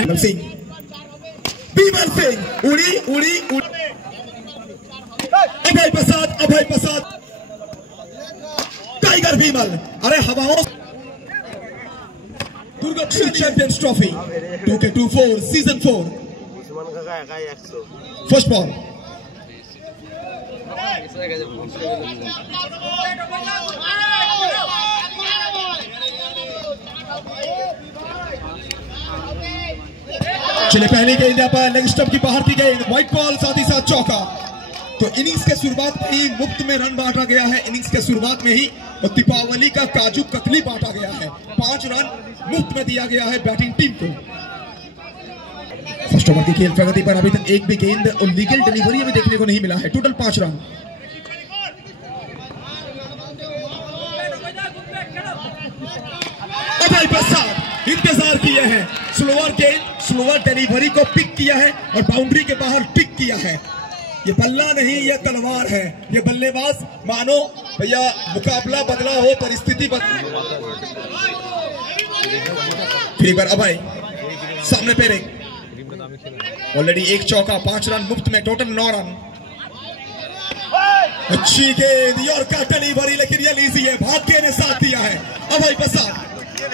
है सिंह, बीमल सिंह उड़ी उड़ी उड़ी, अभय प्रसाद, टाइगर बीमल, अरे हवाओं Durga champions trophy 2K24 season 4 first ball. चले पहली गेंद यहाँ पर लेग स्टंप की बाहर की गेंद, व्हाइट बॉल, साथ ही साथ चौका। तो इनिंग्स के शुरुआत में ही मुफ्त में रन बांटा गया है। इनिंग्स के शुरुआत में ही दीपावली का काजू कतली बांटा गया है। 5 रन मुफ्त में दिया गया है बैटिंग टीम को। फर्स्ट ओवर की खेल प्रगति पर अभी तक एक भी गेंद और लीगल डिलीवरी में देखने को नहीं मिला है। Total 5 run. अभय प्रसाद इंतजार किए हैं, स्लोअर गेंद, स्लोअर डिलीवरी को पिक किया है और बाउंड्री के बाहर पिक किया है। ये बल्ला नहीं, ये तलवार है। ये बल्लेबाज मानो भैया मुकाबला बदला हो, परिस्थिति फिर एक बार अभय सामने पेरे, ऑलरेडी एक चौका, 5 रन मुफ्त में, टोटल 9 रन। अच्छी गेंद यॉर्कर डिलीवरी, लेकिन ये लीजी है, भाग्य ने साथ दिया है। अभय प्रसाद,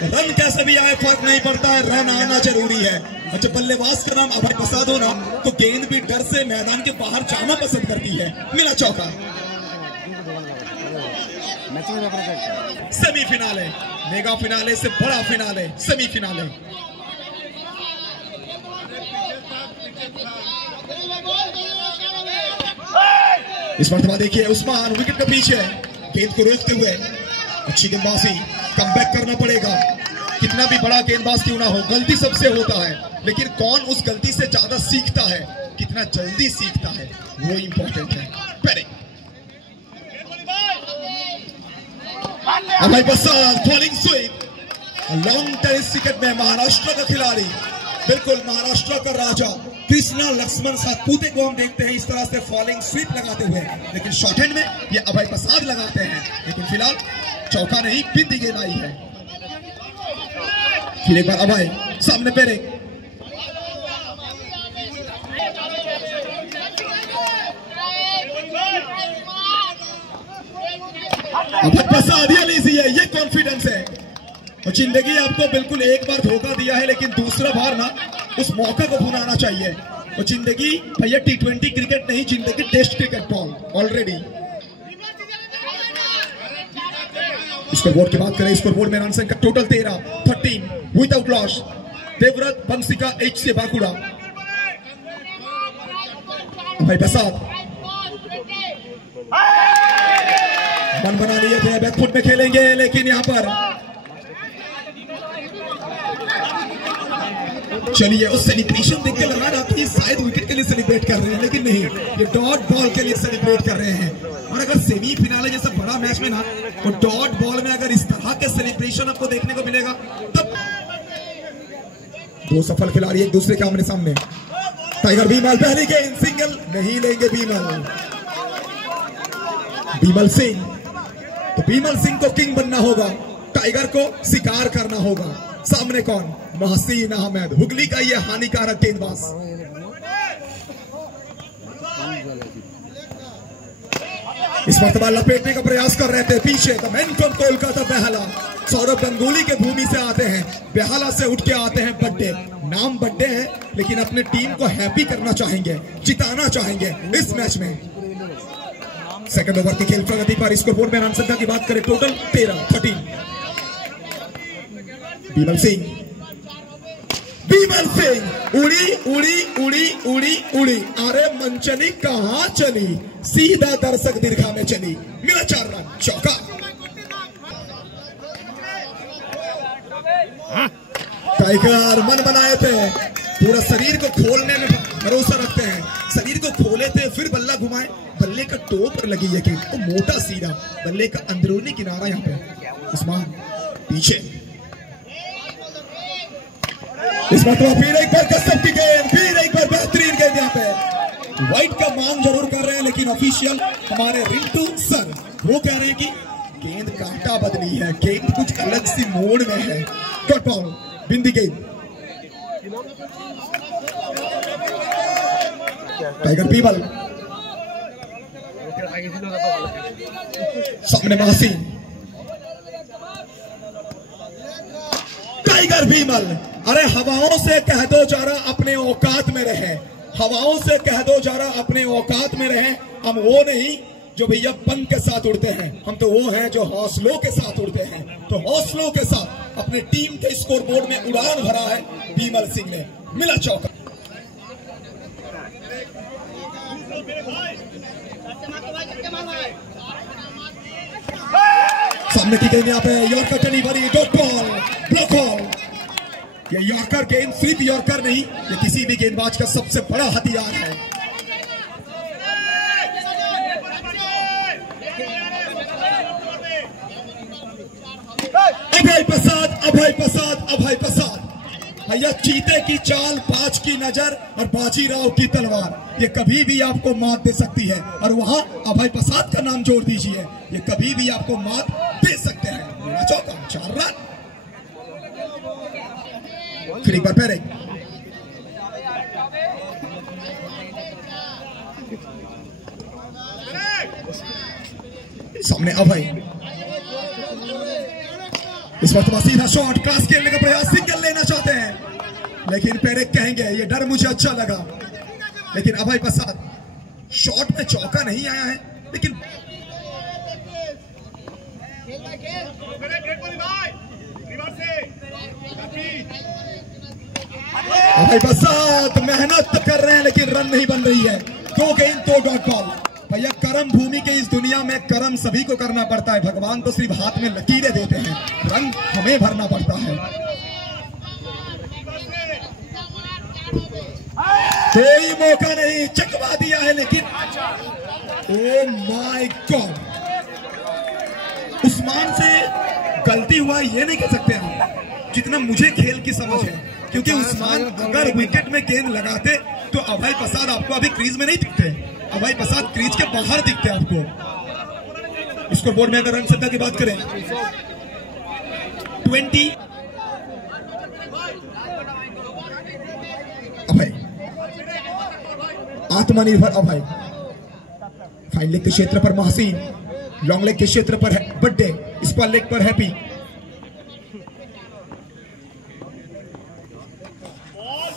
रन कैसे भी आए फर्क नहीं पड़ता है, रन आना जरूरी है। अच्छा, बल्लेबाज का नाम अभय प्रसाद हो ना तो गेंद भी डर से मैदान के बाहर जाना पसंद करती है। मिला चौका। सेमीफिनाले, मेगा फिनाले से बड़ा फिनाले, सेमीफिनाले। इस मरतबा देखिए उस्मान विकेट के पीछे, गेंद को रोकते हुए अच्छी गेंदबाजी, कमबैक करना पड़ेगा। कितना भी बड़ा गेंदबाज क्यों ना हो, गलती सबसे होता है, लेकिन कौन उस गलती से ज्यादा सीखता है, कितना जल्दी सीखता है, वो इंपॉर्टेंट है। पहले Abhay Prasad falling sweep, long tennis wicket में महाराष्ट्र का खिलाड़ी, बिल्कुल महाराष्ट्र का राजा कृष्णा लक्ष्मण सातपुते को हम देखते हैं इस तरह से फॉलिंग स्वीप लगाते हुए, लेकिन शॉर्ट हैंड में ये अभय प्रसाद लगाते हैं। लेकिन फिलहाल चौका नहीं, बिंदी गेंद आई है। फिर एक बार अभय सामने पेरे, अभय प्रसाद, ये लीजिए, ये कॉन्फिडेंस है। और जिंदगी आपको बिल्कुल एक बार धोखा दिया है, लेकिन दूसरा बार ना उस मौके को भुनाना चाहिए। और जिंदगी भैया T20 क्रिकेट नहीं, जिंदगी test cricket ball already. Scoreboard की बात करें, स्कोरबोर्ड में रन संख्या टोटल 13 विदाउट लॉस। देवव्रत बंसिका एच से बाकुड़ा, अभय प्रसाद मन बना लिए थे, बैकफुट में खेलेंगे, लेकिन यहां पर चलिए उस सेलिब्रेशन देख के लगा रहा कि शायद विकेट के लिए सेलिब्रेट कर रहे हैं, लेकिन नहीं, ये डॉट बॉल के लिए सेलिब्रेट कर रहे हैं। और अगर सेमीफिनाले जैसा बड़ा मैच में ना वो डॉट बॉल में अगर इस तरह के सेलिब्रेशन आपको देखने को मिलेगा, तब दो सफल खिलाड़ी एक दूसरे के आमने सामने। टाइगर बीमल, पहली गेंद सिंगल, नहीं लेंगे बीमल सिंह। तो बीमल सिंह को किंग बनना होगा, टाइगर को शिकार करना होगा। सामने कौन? महसीन अहमद, हुगली का ये हानिकारक गेंदबाज। इस मरतबा लपेटने का प्रयास कर रहे थे पीछे, the man from Kolkata Behala, Sourav Ganguly के भूमि से आते हैं, बेहाला से उठ के आते हैं बड्डे। नाम बड्डे है, लेकिन अपने टीम को हैप्पी करना चाहेंगे, जिताना चाहेंगे इस मैच में। सेकंड ओवर की खेल प्रगति पर स्कोरबोर्ड में रन संख्या की बात करें, टोटल 13 बीमल सिंह उड़ी उड़ी उड़ी उड़ी उड़ी, अरे मंचली कहां चली, सीधा दर्शक दीर्घा में चली। मिला 4 रन, चौका। टाइगर मन बनाए थे, पूरा शरीर को खोलने में भरोसा रखते हैं, शरीर को खोले थे, फिर बल्ला घुमाए, बल्ले का टो पर लगी है कि तो मोटा सीधा बल्ले का अंदरूनी किनारा यहाँ पे उस्मान पीछे। इस मरतबा फिर एक बार कसम की गेंद, फिर एक बार बेहतरीन गेंद। यहाँ पे व्हाइट का मांग जरूर कर रहे हैं, लेकिन ऑफिशियल हमारे रिंटू सर वो कह रहे हैं कि गेंद कांटा बदली है, गेंद कुछ अलग सी मोड़ में है। डॉट बॉल, बिंदी गेंद, टाइगर बीमल सामने महासीन। टाइगर बीमल, अरे हवाओं से कह दो जरा अपने औकात में रहे, हवाओं से कह दो जरा अपने औकात में रहे। हम वो नहीं जो भैया पंख के साथ उड़ते हैं, हम तो वो हैं जो हौसलों के साथ उड़ते हैं। तो हौसलों के साथ अपने टीम के स्कोरबोर्ड में उड़ान भरा है बीमल सिंह ने। मिला चौका। सामने की गेंद यहाँ पे yorker delivery, dot ball, block ball. ये यॉर्कर गेंद सिर्फ यॉर्कर नहीं, ये किसी भी गेंदबाज का सबसे बड़ा हथियार है। अभय प्रसाद, अभय प्रसाद, अभय प्रसाद, भैया चीते की चाल, बाज की नजर और बाजीराव की तलवार, ये कभी भी आपको मात दे सकती है। और वहां अभय प्रसाद का नाम जोड़ दीजिए, ये कभी भी आपको मात दे सकते हैं। चौका, 4 रन। फिर एक बार पैरे, सामने अभय, इस वक्त सीधा शॉट, क्रॉस खेलने का प्रयास, सिंगल लेना चाहते हैं, लेकिन पेरेक कहेंगे ये डर मुझे अच्छा लगा। लेकिन अभय प्रसाद, शॉट में चौका नहीं आया है, लेकिन अभय प्रसाद मेहनत कर रहे हैं लेकिन रन नहीं बन रही है। 2 गेंद 2 डॉट बॉल। भैया कर्म भूमि के इस दुनिया में कर्म सभी को करना पड़ता है, भगवान तो सिर्फ हाथ में लकीरें देते हैं, रंग हमें भरना पड़ता है। कोई मौका नहीं, चकवा दिया है, लेकिन ओ माय गॉड, उस्मान से गलती हुआ ये नहीं कह सकते हम, जितना मुझे खेल की समझ है, क्योंकि उस्मान अगर विकेट में गेंद लगाते तो अभय प्रसाद आपको अभी क्रीज में नहीं दिखते, अभय प्रसाद क्रीज के बाहर दिखते हैं आपको। स्कोर बोर्ड में अगर रन संख्या की बात करें 20, अभय, आत्मनिर्भर अभय, फाइन लेग के क्षेत्र पर महसीन, लॉन्ग लेग के क्षेत्र पर है बड्डे, स्पॉट लेग पर हैप्पी।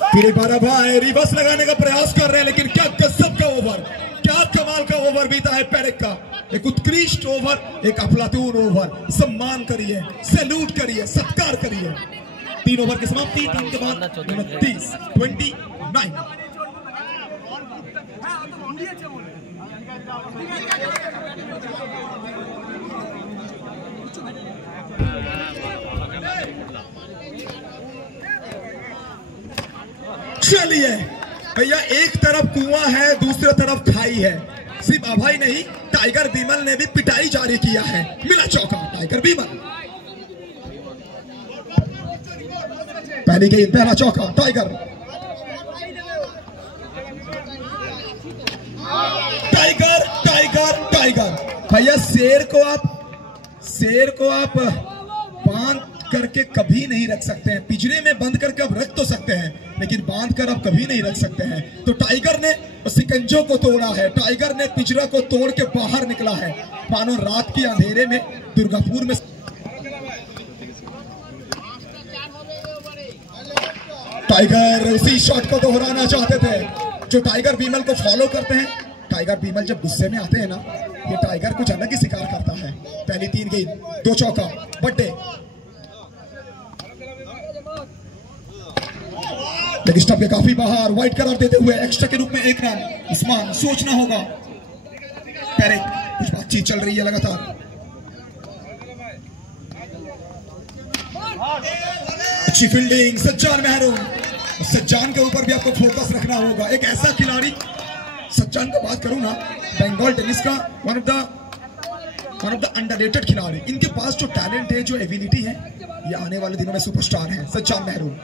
फिर एक बार अभय रिवर्स लगाने का प्रयास कर रहे हैं, लेकिन क्या गजब का ओवर, क्या कमाल का ओवर बीता है पेरेक का। एक उत्कृष्ट ओवर, एक अफलातून ओवर। सम्मान करिए, सैल्यूट करिए, सत्कार करिए। 3 ओवर की समाप्ति, 3 के बाद 29, 29। चलिए भैया, एक तरफ कुआं है, दूसरी तरफ खाई है। सिर्फ अभय नहीं, टाइगर बीमल ने भी पिटाई जारी किया है। मिला चौका, टाइगर बीमल, पहली गेंद पहला चौका, टाइगर, टाइगर, टाइगर, टाइगर। भैया शेर को आप बांध करके कभी नहीं रख सकते हैं, पिंजरे में बंद करके आप रख तो सकते हैं, लेकिन बांध कर आप कभी नहीं रख सकते हैं। तो टाइगर ने सिकंजों को तोड़ा है, टाइगर ने पिंजरा को तोड़ के बाहर निकला है, मानो रात के अंधेरे में दुर्गापुर में। टाइगर उसी शॉट को दोहराना चाहते थे जो टाइगर बीमल को फॉलो करते हैं। टाइगर बीमल जब गुस्से में आते हैं ना, ये टाइगर कुछ अलग ही शिकार करता है। पहली 3 गेंद 2 चौका, बड्डे, लेग स्टंप के काफी बाहर, वाइड करार देते हुए एक्स्ट्रा के रूप में 1 रन। उस्मान, सोचना होगा, पेरेक, कुछ बातचीत चल रही है लगातार। अच्छी फील्डिंग सज्जान महरून, सज्जान के ऊपर भी आपको फोकस रखना होगा। एक ऐसा खिलाड़ी, सज्जान का बात करूं ना, बंगाल टेनिस का वन ऑफ द अंडररेटेड खिलाड़ी। इनके पास जो टैलेंट है, जो एबिलिटी है, ये आने वाले दिनों में सुपरस्टार है सज्जान महरून।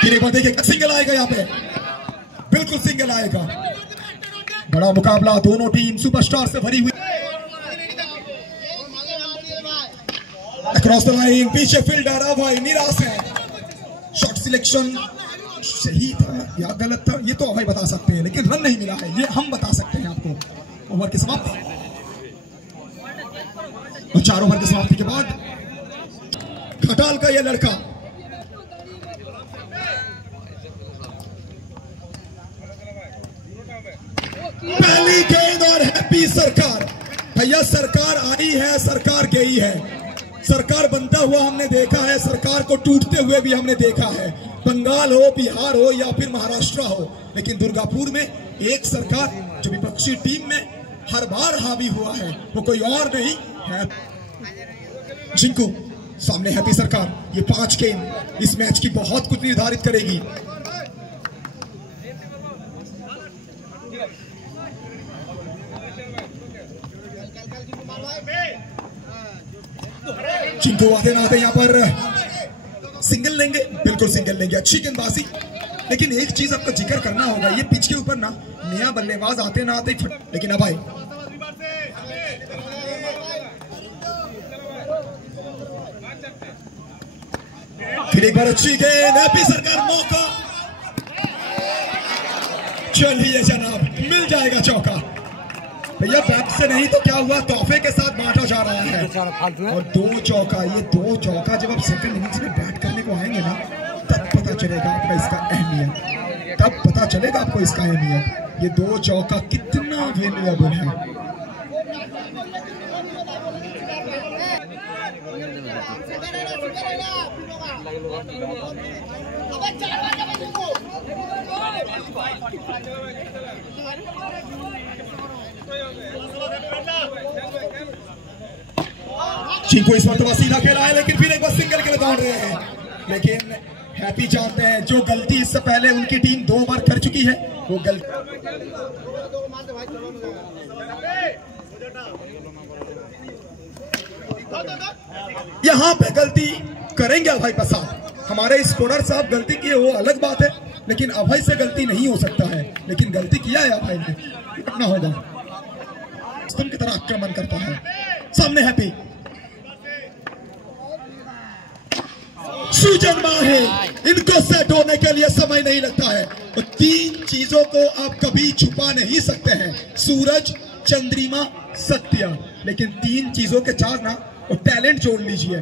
फिर एक बार देखिए, सिंगल आएगा यहाँ पे, बिल्कुल सिंगल आएगा। बड़ा मुकाबला, दोनों टीम सुपरस्टार से भरी हुई। क्रॉस द लाइन, पीछे फील्डर अभय निराश है। शॉट सिलेक्शन सही था या गलत था ये तो अभय बता सकते हैं, लेकिन रन नहीं मिला है ये हम बता सकते हैं आपको। ओवर की समाप्ति और 4 ओवर की समाप्ति के बाद खटाल का यह लड़का पहली गेंद और हैप्पी सरकार। भैया सरकार आई है, सरकार गई है। सरकार बनता हुआ हमने देखा है, सरकार को टूटते हुए भी हमने देखा है। बंगाल हो, बिहार हो या फिर महाराष्ट्र हो, लेकिन दुर्गापुर में एक सरकार जो विपक्षी टीम में हर बार हावी हुआ है वो कोई और नहीं है जिंकू। सामने हैप्पी सरकार। ये 5 गेंद इस मैच की बहुत कुछ निर्धारित करेगी। जिंकू आते ना आते यहाँ पर सिंगल लेंगे, बिल्कुल सिंगल लेंगे। अच्छी गेंदबाजी, लेकिन एक चीज आपका जिक्र करना होगा, ये पिच के ऊपर ना नया बल्लेबाज आते ना आते, लेकिन अब आए फिर एक बार अच्छी गेंद, हैप्पी सरकार मौका। चलिए जनाब, मिल जाएगा चौका। भैया बैट से नहीं तो क्या हुआ, तोहफे के साथ बांटा जा रहा है। और 2 चौका, ये 2 चौका जब आप सेकंड इनिंग्स में बैट करने को आएंगे ना तब पता चलेगा आपका इसका अहमियत, तब पता चलेगा आपको इसका अहमियत। ये 2 चौका कितना वैल्यूएबल है। चिंकू इस मरतबा सीधा खेला है, लेकिन फिर एक बार सिंगल के लिए दौड़ रहे हैं। लेकिन हैप्पी जानते हैं जो गलती इससे पहले उनकी टीम 2 बार कर चुकी है वो गलती यहां पे गलती करेंगे अभय प्रसाद। हमारे स्कोरर साहब गलती किए वो अलग बात है, लेकिन अभय से गलती नहीं हो सकता है। लेकिन गलती किया है अभय ने, कितना होगा स्तंभ की तरह आक्रमण करता है। सामने हैप्पी, सूजन माहे, इनको सेट होने के लिए समय नहीं लगता है। तो 3 चीजों को आप कभी छुपा नहीं सकते हैं, सूरज, चंद्रमा, सत्य। लेकिन 3 चीजों के साथ ना टैलेंट जोड़ लीजिए।